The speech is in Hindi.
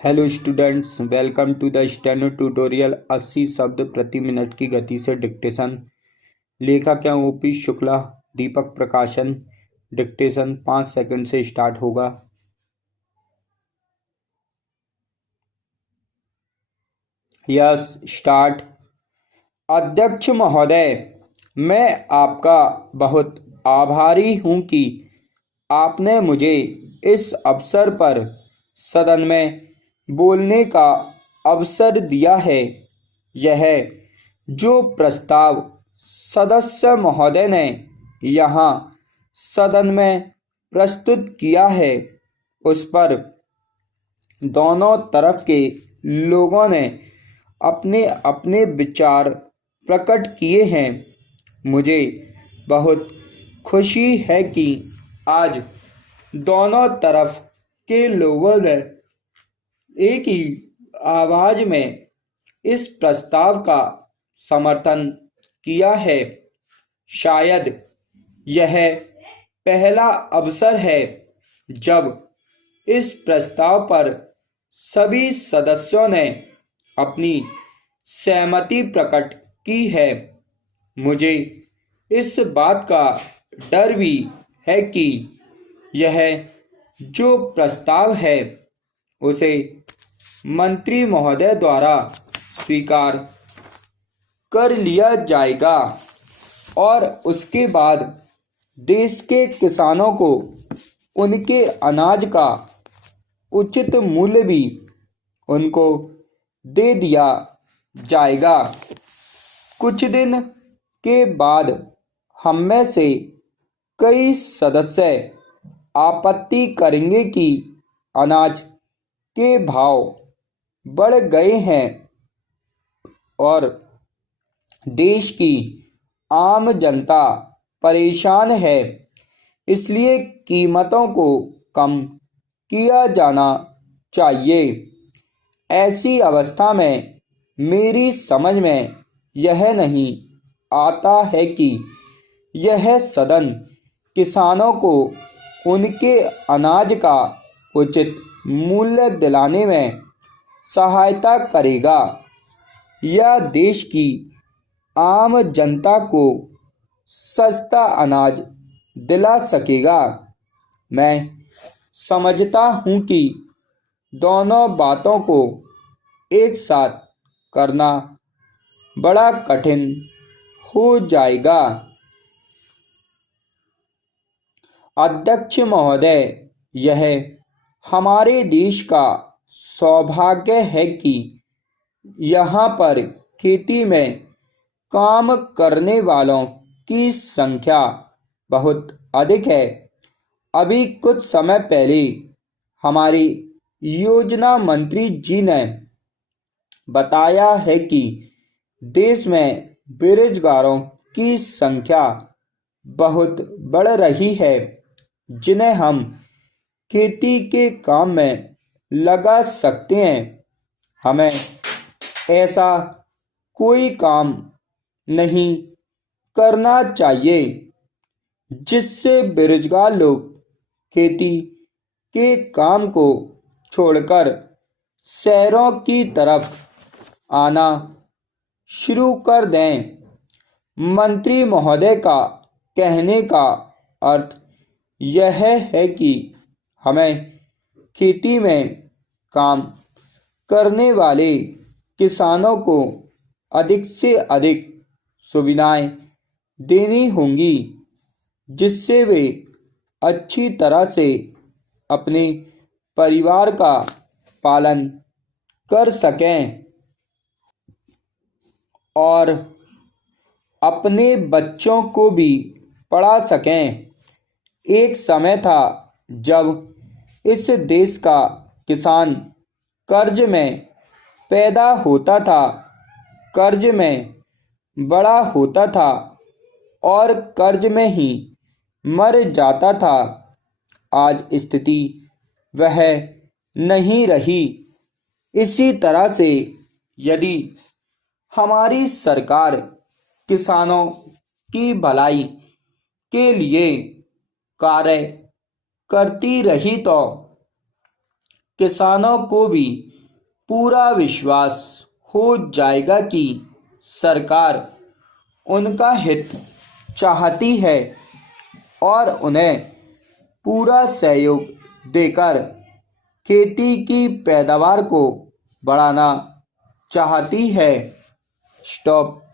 Hello students, welcome to the steno tutorial. 80 शब्द प्रति मिनट की गति से डिक्टेशन। लेखक हैं ओपी शुक्ला। दीपक प्रकाशन। डिक्टेशन 5 सेकंड से स्टार्ट होगा। Yes, start. अध्यक्ष महोदय, मैं आपका बहुत आभारी हूँ कि आपने मुझे इस अवसर पर सदन में बोलने का अवसर दिया है। यह जो प्रस्ताव सदस्य महोदय ने यहाँ सदन में प्रस्तुत किया है, उस पर दोनों तरफ के लोगों ने अपने अपने विचार प्रकट किए हैं। मुझे बहुत खुशी है कि आज दोनों तरफ के लोगों ने एक ही आवाज में इस प्रस्ताव का समर्थन किया है। शायद यह पहला अवसर है जब इस प्रस्ताव पर सभी सदस्यों ने अपनी सहमति प्रकट की है। मुझे इस बात का डर भी है कि यह जो प्रस्ताव है उसे मंत्री महोदय द्वारा स्वीकार कर लिया जाएगा और उसके बाद देश के किसानों को उनके अनाज का उचित मूल्य भी उनको दे दिया जाएगा। कुछ दिन के बाद हम में से कई सदस्य आपत्ति करेंगे कि अनाज के भाव बढ़ गए हैं और देश की आम जनता परेशान है, इसलिए कीमतों को कम किया जाना चाहिए। ऐसी अवस्था में मेरी समझ में यह नहीं आता है कि यह सदन किसानों को उनके अनाज का उचित मूल्य दिलाने में सहायता करेगा या देश की आम जनता को सस्ता अनाज दिला सकेगा। मैं समझता हूँ कि दोनों बातों को एक साथ करना बड़ा कठिन हो जाएगा। अध्यक्ष महोदय, यह हमारे देश का सौभाग्य है कि यहाँ पर खेती में काम करने वालों की संख्या बहुत अधिक है। अभी कुछ समय पहले हमारे योजना मंत्री जी ने बताया है कि देश में बेरोजगारों की संख्या बहुत बढ़ रही है, जिन्हें हम खेती के काम में लगा सकते हैं। हमें ऐसा कोई काम नहीं करना चाहिए जिससे बेरोजगार लोग खेती के काम को छोड़कर शहरों की तरफ आना शुरू कर दें। मंत्री महोदय का कहने का अर्थ यह है कि हमें खेती में काम करने वाले किसानों को अधिक से अधिक सुविधाएं देनी होंगी, जिससे वे अच्छी तरह से अपने परिवार का पालन कर सकें और अपने बच्चों को भी पढ़ा सकें। एक समय था जब इस देश का किसान कर्ज में पैदा होता था, कर्ज में बड़ा होता था और कर्ज में ही मर जाता था। आज स्थिति वह नहीं रही। इसी तरह से यदि हमारी सरकार किसानों की भलाई के लिए कार्य करती रही तो किसानों को भी पूरा विश्वास हो जाएगा कि सरकार उनका हित चाहती है और उन्हें पूरा सहयोग देकर खेती की पैदावार को बढ़ाना चाहती है। स्टॉप।